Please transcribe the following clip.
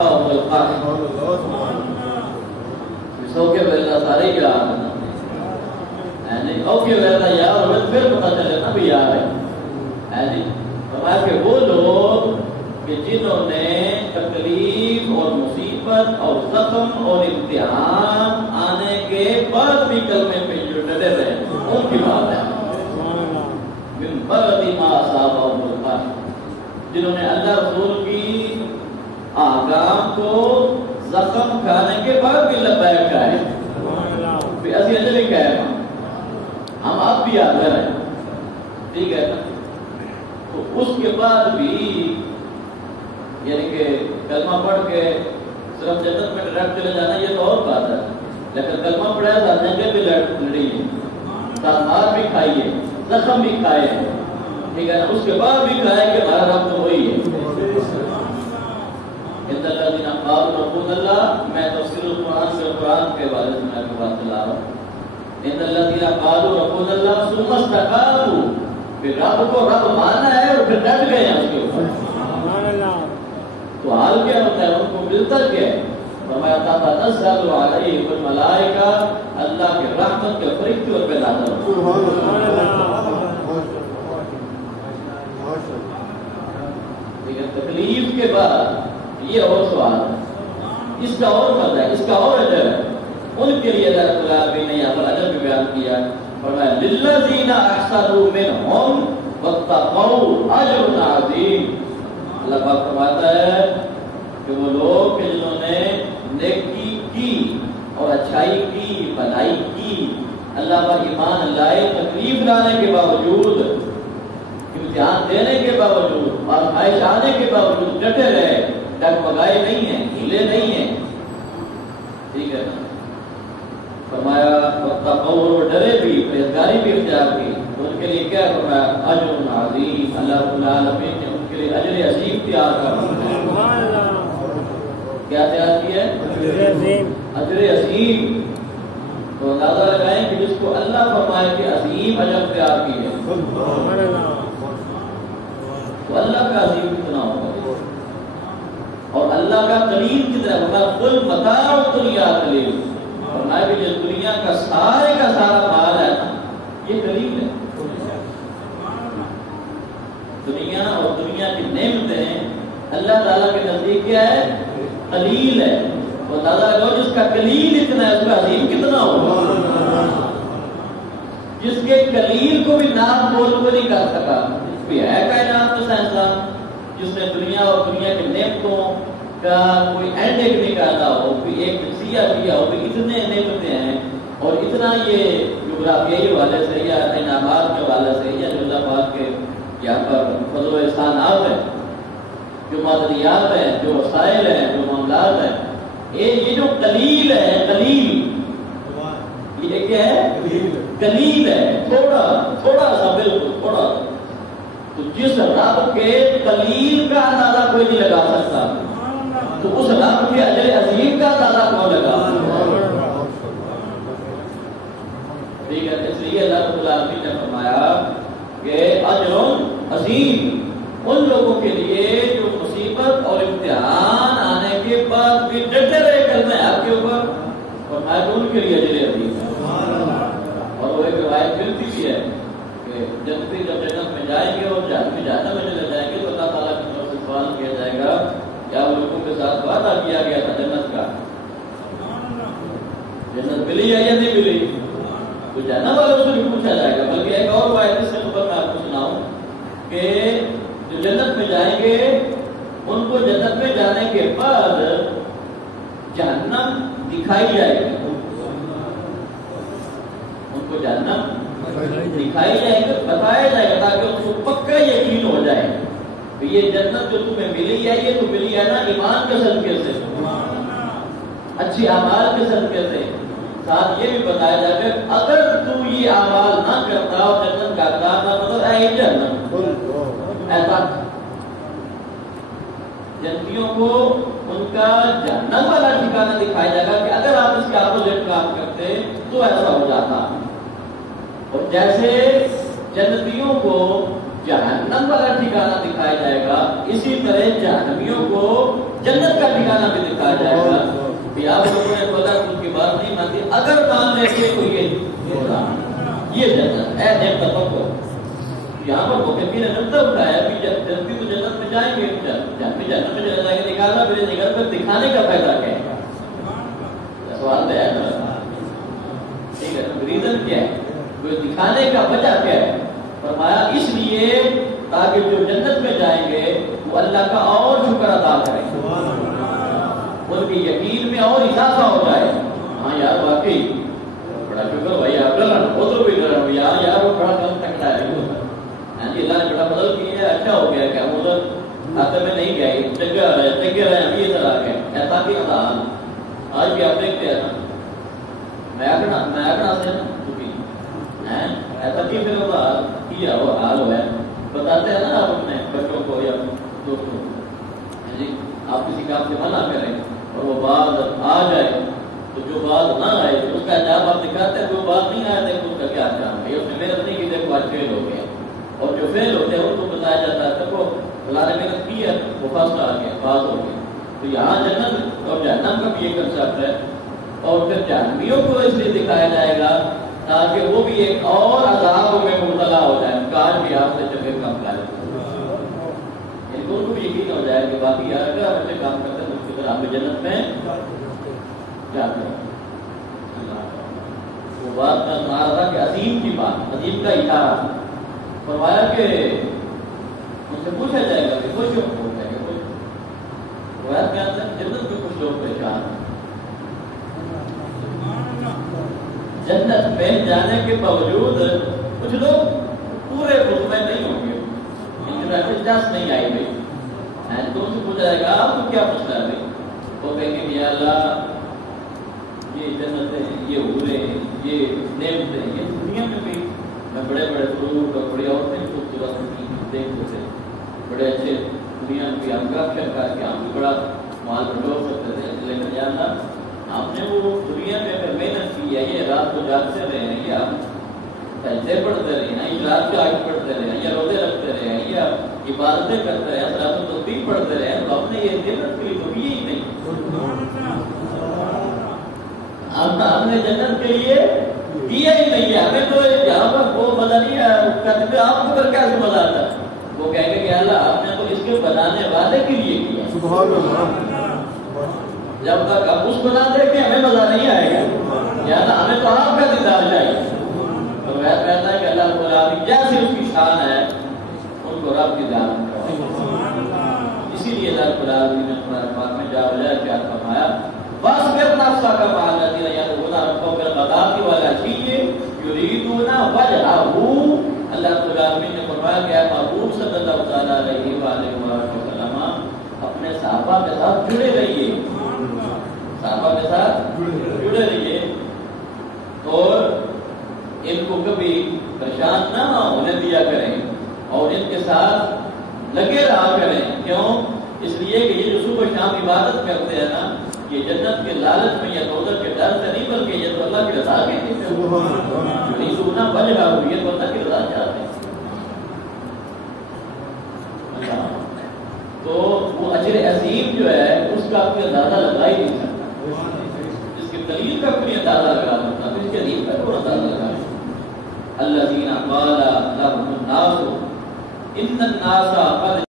سو کے پہلے سارے یار اوکے ویسا یار اور پھر پتا چلے نا بھی یار ہے فرمایا کہ وہ لوگ کہ جنہوں نے تکلیف اور مصیبت اور زخم اور امتحان آنے کے بعد بھی کلمے پہ جو ڈٹے رہے ان کی بات ہے من بعد ما اصابهم القرح، جنہوں نے اللہ رسول کی آگام کو زخم کھانے کے بعد بھی لبیک کہے پھر اسی اجلی کہے ہم آپ بھی حاضر ہیں، ٹھیک ہے نا؟ تو اس کے بعد بھی یعنی کہ کلمہ پڑھ کے صرف جنت میں ڈائریکٹ چلے جانا یہ تو اور بات ہے، لیکن کلمہ پڑھا ساتھ جنگیں بھی لڑی ہے، ساتھ مار بھی کھائیے، زخم بھی کھائے، ٹھیک ہے نا؟ اس کے بعد بھی کھائے کہ ہمارا رب تو وہی ہے۔ ان الذین قالوا ربنا اللہ، میں تفسیر القرآن سے قرآن کے حوالے سے میں آپ کو بات چلا رہا ہوں۔ ان الذین قالوا ربنا اللہ ثم استقاموا، پھر رب کو رب ماننا ہے اور پھر ڈٹ گئے ہیں اس کے اوپر، تو حال کیا ہوتا ہے؟ ان کو ملتا کیا ہے؟ فرمایا تتنزل علیہم الملائکہ، اللہ کے رحمت کے فرشتے ان پہ نازل ہوتے ہیں۔ تکلیف کے بعد یہ اور سوال ہے، اس کا اور مزہ ہے، اس کا اور اجر ہے، ان کے لیے اللہ رب العالمین نے یہاں پر اجر بھی بیان کیا، فرمایا للذین احسنوا منہم واتقوا اجر عظیم۔ اللہ پاک فرماتا ہے کہ وہ لوگ کہ جنہوں نے نیکی کی اور اچھائی کی، بھلائی کی، اللہ پر ایمان لائے، تکلیف لانے کے باوجود، امتحان دینے کے باوجود، آزمائش آنے کے باوجود ڈٹے رہے، ڈگمگائے نہیں ہیں، ہلے نہیں ہیں، ٹھیک ہے نا؟ فرمایا واتقوا، ڈرے بھی، پرہیزگاری بھی اختیار کی، تو ان کے لیے کیا فرمایا؟ اجر عظیم، اللہ رب العالمین نے ان کے لیے اجر عظیم تیار کر دیا۔ کیا تیار کیا ہے؟ اجر عظیم۔ تو اندازہ لگائیں کہ جس کو اللہ فرمائے کہ عظیم اجر تیار کی ہے، تو اللہ کا عظیم کتنا ہوگا، اور اللہ کا قلیل کتنا ہوگا؟ قل متاع الدنیا قلیل، فرمایا کہ جس دنیا کا سارے کا سارا مال ہے نا یہ قلیل ہے۔ دنیا اور دنیا کی نعمتیں اللہ تعالیٰ کے نزدیک کیا ہے؟ قلیل ہے۔ تو اندازہ لگاؤ جس کا قلیل اتنا ہے اس کا عظیم کتنا ہوگا؟ جس کے قلیل کو بھی نام بول کو نہیں کر سکا، بھی ہے کائنات میں سائنسدان جس نے دنیا اور دنیا کی نعمتوں کا کوئی اینڈ ایک نکالا ہو، کوئی ایک نقصیہ کیا ہو، اتنے نعمتیں ہیں اور اتنا یہ جغرافیائی حوالے سے یا انعامات کے حوالے سے یا جو اللہ پاک کے یہاں پر فضل و احسانات ہیں، جو معدنیات ہیں، جو وسائل ہیں، جو معاملات ہیں، یہ جو قلیل ہے، قلیل یہ کیا ہے؟ قلیل ہے، تھوڑا سا، بالکل تھوڑا۔ تو جس رب کے قلیل کا اندازہ کوئی نہیں لگا سکتا، تو اس رب کے اجر عظیم کا اندازہ کون لگا؟ ٹھیک ہے، اس لیے اللہ رب العالمین نے فرمایا کہ اجر عظیم ان لوگوں کے لیے جو مصیبت اور امتحان آنے کے بعد بھی ڈٹے رہے کلمہ حق کے اوپر، فرمایا کہ ان کے لیے اجر عظیم ہے۔ اور وہ ایک روایت ملتی بھی ہے کہ جنتی جب جنت میں جائیں گے اور جہنمی جہنم میں چلے جائیں گے تو اللہ تعالیٰ کی طرف سے سوال کیا جائے گا کیا وہ لوگوں کے ساتھ وعدہ کیا گیا تھا جنت کا، جنت ملی ہے یا نہیں ملی؟ تو جہنم والوں سے بھی پوچھا جائے گا۔ بلکہ ایک اور روایت اس سے اوپر میں آپ کو سناؤں کہ جو جنت میں جائیں گے ان کو جنت میں جانے کے بعد جہنم دکھائی جائے گی، ان کو جہنم دکھائی جائے گا، بتایا جائے گا تاکہ ان کو پکا یقین ہو جائے کہ یہ جنت جو تمہیں ملی ہے یہ تو ملی ہے نا ایمان کے صدقے سے، اچھی اعمال کے صدقے سے۔ ساتھ یہ بھی بتایا جائے کہ اگر تو یہ اعمال نہ کرتا اور جنت کا حقدار نہ بنتا اے جہنم، ایسا جنتیوں کو ان کا جہنم والا ٹھکانہ دکھایا جائے گا کہ اگر آپ اس کے اپوزٹ کام کرتے تو ایسا ہو جاتا۔ اور جیسے جنتیوں کو جہنم والا ٹھکانہ دکھایا جائے گا، اسی طرح جہنمیوں کو جنت کا ٹھکانہ بھی دکھایا جائے گا. کہ آپ لوگوں نے پتا ان کی بات نہیں مانتی، اگر مان لیں گے تو یہ جنت ہے نیک تفکر. یہاں پر محققین نے نقطہ اٹھایا کہ جنتی تو جنت میں جائیں گے، جنت میں چلے جائیں گے، نکالنا پھر نکل کر دکھانے کا فائدہ کیا ہے؟ سوال ہے نا، ٹھیک ہے، ریزن کیا ہے؟ کوئی دکھانے کا وجہ کیا ہے؟ فرمایا اس لیے تاکہ جو جنت میں جائیں گے وہ اللہ کا اور شکر ادا کریں، ان کی یقین میں اور اضافہ ہو جائے. ہاں یار واقعی بڑا شکر بھائی آپ کا، ادھر بھی ادھر یار وہ بڑا کم تکڑا ہے. ہاں جی اللہ نے بڑا بدل کیا ہے، اچھا ہو گیا کہ ہم ادھر کھاتے میں نہیں گئے، چنگے رہے ابھی ادھر آ گئے. ایسا بھی حال آج بھی آپ دیکھتے ہیں نا، میں سے ایسا بھی پھر کیا وہ حال ہوا ہے. بتاتے ہیں نا آپ اپنے بچوں کو یا دوستوں کو، جی آپ کسی کام سے منع کریں اور وہ بات آ جائے تو جو بات نہ آئے اس کا جواب آپ دکھاتے ہیں. کوئی بات نہیں آیا دیکھو اس کا کیا کام ہے، اس نے محنت نہیں کی، دیکھو آج فیل ہو گیا. اور جو فیل ہوتے ہیں ان کو بتایا جاتا ہے دیکھو اللہ نے محنت کی ہے، وہ فاصلہ آ گیا، پاس ہو گیا. تو یہاں جنت اور جہنم کا بھی یہ کنسپٹ ہے. اور پھر جہنمیوں کو اس لیے دکھایا جائے گا تاکہ وہ بھی ایک اور عذاب میں مبتلا ہو جائے، کاش بھی آپ سے جب کام کرے، ان کو بھی یقین ہو جائے کہ باقی یار اگر آپ اچھے کام کرتے ہیں تو آپ جنت میں جاتے ہیں. وہ بات میں سنا رہا تھا کہ عظیم کی بات، عظیم کا اشارہ. فرمایا کہ ان سے پوچھا جائے گا کہ خوش ہو جائے گا، روایت میں آتا ہے جنت میں کچھ لوگ پریشان ہیں، جنت میں جانے کے باوجود کچھ لوگ پورے مطمئن نہیں ہوں گے، ان کی دلچسپ نہیں آئی گئی. تو ان سے پوچھا جائے گا آپ کو کیا مسئلہ ہے؟ وہ کہیں گے یا اللہ یہ جنت ہے، یہ حوریں ہیں، یہ نعمتیں ہیں، یہ دنیا میں بھی میں بڑے بڑے فروٹ اور بڑی عورتیں خوبصورت دیکھتے تھے، بڑے اچھے دنیا میں بھی ہم گپ شپ کر کے ہم بھی بڑا مال بٹور سکتے تھے. لیکن یا اللہ آپ نے وہ دنیا میں اگر محنت کی ہے، یہ رات کو جاگتے رہے ہیں، یا سجدے پڑھتے رہے ہیں، یا رات کے آگے پڑھتے رہے ہیں، یا روزے رکھتے رہے ہیں، یا عبادتیں کرتے رہے ہیں، صلاۃ و تسبیح پڑھتے رہے ہیں، تو آپ نے یہ جنت کے لیے تو بھی ہی نہیں. آپ نے جنت کے لیے دیا ہی نہیں ہے. ہمیں تو جہاں پر وہ مزہ نہیں ہے، آپ کو کر کیسے مزہ آتا ہے؟ وہ کہیں گے کہ اللہ آپ نے تو اس کے بنانے والے کے لیے کیا. سبحان اللہ. جب تک آپ اس بنا دیں کہ ہمیں مزہ نہیں آئے گا، یا ہمیں تو آپ کا دیدار چاہیے. تو وہ کہتا ہے کہ اللہ رب العالمین جیسی اس کی شان ہے ان کو رب کی جان کرو. اسی لیے اللہ رب العالمین نے قرآن پاک میں جا بجائے کیا فرمایا، واصبر نفسك مع الذين يدعون ربهم بالغداة والعشي يريدون وجهه. اللہ رب العالمین نے فرمایا کہ اے محبوب صلی اللہ تعالیٰ علیہ وآلہ وسلم اپنے صحابہ کے ساتھ جڑے رہیے، صحابہ کے ساتھ جڑے رہیے اور ان کو کبھی پریشان نہ ہونے دیا کریں اور ان کے ساتھ لگے رہا کریں. کیوں؟ اس لیے کہ یہ جو صبح شام عبادت کرتے ہیں نا، یہ جنت کے لالچ میں یا دوزخ کے ڈر سے نہیں، بلکہ یہ تو اللہ کی رضا کے لیے سونا وجہ ہوئی ہے، تو اللہ کی رضا چاہتے ہیں. تو وہ اجر عظیم جو ہے اس کا کوئی اندازہ لگا ہی نہیں سکتا، جس کی دلیل کا کوئی اندازہ لگا سکتا، اس کے دلیل کا کوئی اندازہ لگا سکتا. الذین قال لهم الناس ان الناس قد